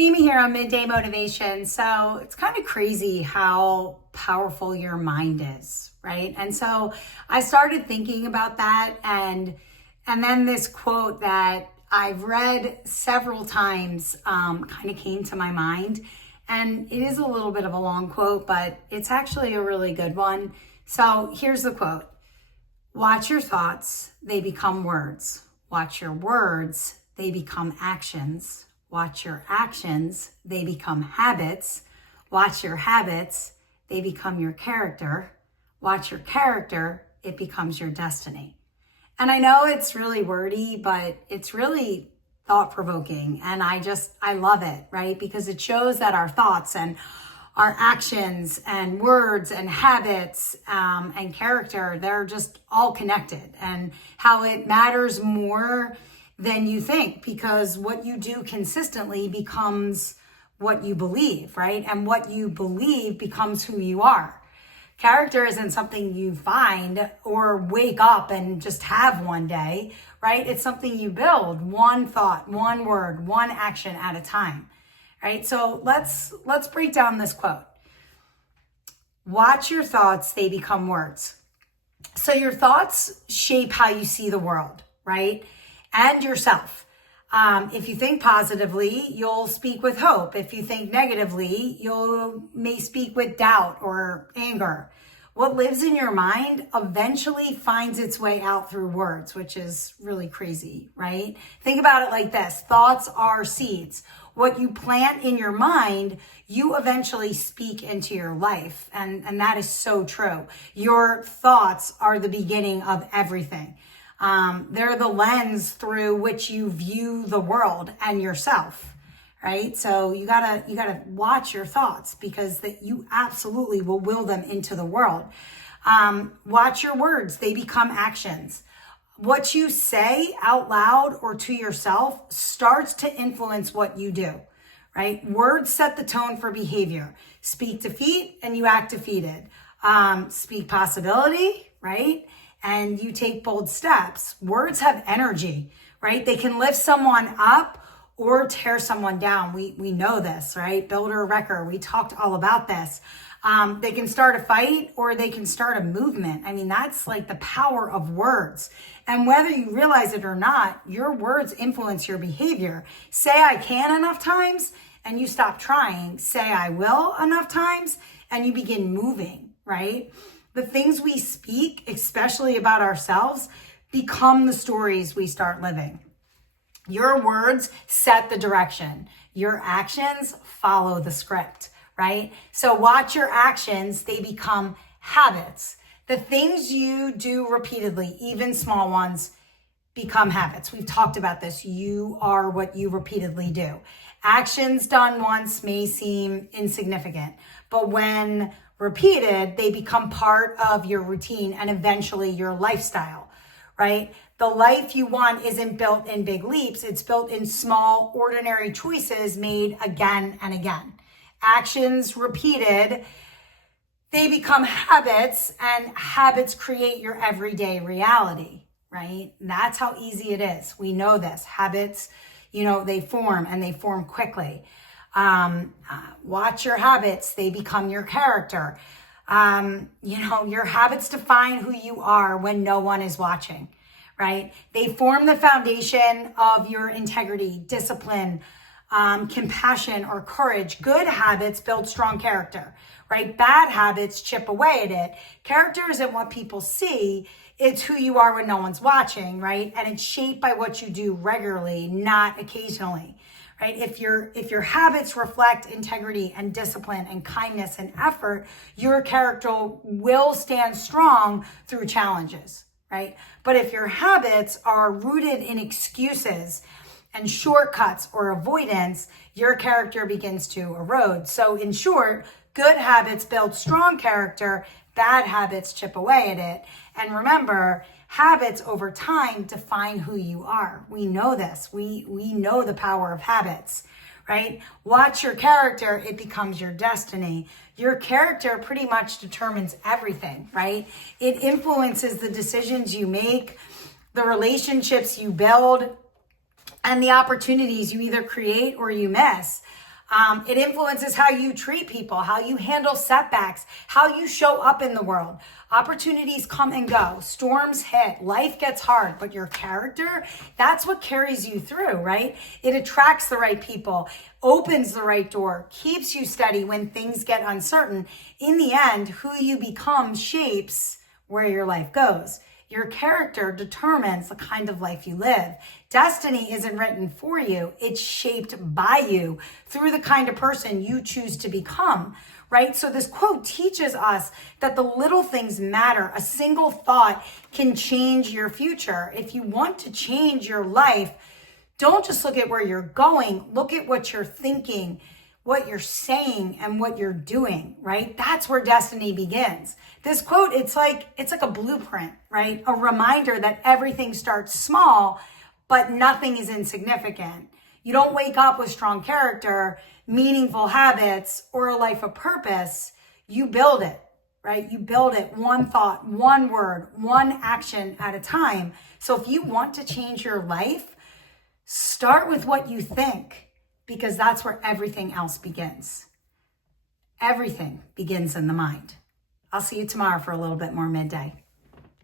Amy here on Midday Motivation. So it's kind of crazy how powerful your mind is, right? And so I started thinking about that, and then this quote that I've read several times kind of came to my mind. And it is a little bit of a long quote, but it's actually a really good one. So here's the quote. Watch your thoughts, they become words. Watch your words, they become actions. Watch your actions, they become habits. Watch your habits, they become your character. Watch your character, it becomes your destiny. And I know it's really wordy, but it's really thought-provoking. And I love it, right? Because it shows that our thoughts and our actions and words and habits and character, they're just all connected, and how it matters more than you think, because what you do consistently becomes what you believe, right? And what you believe becomes who you are. Character isn't something you find or wake up and just have one day, right? It's something you build, one thought, one word, one action at a time, right? So let's break down this quote. Watch your thoughts, they become words. So your thoughts shape how you see the world, right? And yourself. If you think positively, you'll speak with hope. If you think negatively, you may speak with doubt or anger. What lives in your mind eventually finds its way out through words, which is really crazy, right? Think about it like this. Thoughts are seeds. What you plant in your mind, you eventually speak into your life. And that is so true. Your thoughts are the beginning of everything. They're the lens through which you view the world and yourself, right? So you gotta watch your thoughts, because that you absolutely will will them into the world. Watch your words. They become actions. What you say out loud or to yourself starts to influence what you do, right? Words set the tone for behavior. Speak defeat and you act defeated. Speak possibility, right? And you take bold steps. Words have energy, right? They can lift someone up or tear someone down. We know this, right? Builder, wrecker. We talked all about this. They can start a fight or they can start a movement. I mean, that's like the power of words. And whether you realize it or not, your words influence your behavior. Say I can enough times and you stop trying. Say I will enough times and you begin moving, right? The things we speak, especially about ourselves, become the stories we start living. Your words set the direction. Your actions follow the script, right? So watch your actions. They become habits. The things you do repeatedly, even small ones, become habits. We've talked about this. You are what you repeatedly do. Actions done once may seem insignificant, but when repeated, they become part of your routine and eventually your lifestyle, right? The life you want isn't built in big leaps. It's built in small, ordinary choices made again and again. Actions repeated, they become habits, and habits create your everyday reality, right? That's how easy it is. We know this. Habits, they form, and they form quickly. Watch your habits. They become your character. Your habits define who you are when no one is watching, right? They form the foundation of your integrity, discipline, compassion, or courage. Good habits build strong character, right? Bad habits chip away at it. Character isn't what people see. It's who you are when no one's watching, right? And it's shaped by what you do regularly, not occasionally. Right? If your habits reflect integrity and discipline and kindness and effort, your character will stand strong through challenges, right? But if your habits are rooted in excuses and shortcuts or avoidance, your character begins to erode. So in short, good habits build strong character, bad habits chip away at it. And remember, habits over time define who you are. We know this. We know the power of habits, right? Watch your character. It becomes your destiny. Your character pretty much determines everything, right? It influences the decisions you make, the relationships you build, and the opportunities you either create or you miss. It influences how you treat people, how you handle setbacks, how you show up in the world. Opportunities come and go. Storms hit. Life gets hard. But your character, that's what carries you through, right? It attracts the right people, opens the right door, keeps you steady when things get uncertain. In the end, who you become shapes where your life goes. Your character determines the kind of life you live. Destiny isn't written for you. It's shaped by you through the kind of person you choose to become, right? So this quote teaches us that the little things matter. A single thought can change your future. If you want to change your life, don't just look at where you're going. Look at what you're thinking, what you're saying, and what you're doing, right? That's where destiny begins. This quote, it's like a blueprint, right? A reminder that everything starts small, but nothing is insignificant. You don't wake up with strong character, meaningful habits, or a life of purpose. You build it, right? You build it one thought, one word, one action at a time. So if you want to change your life, start with what you think, because that's where everything else begins. Everything begins in the mind. I'll see you tomorrow for a little bit more Midday.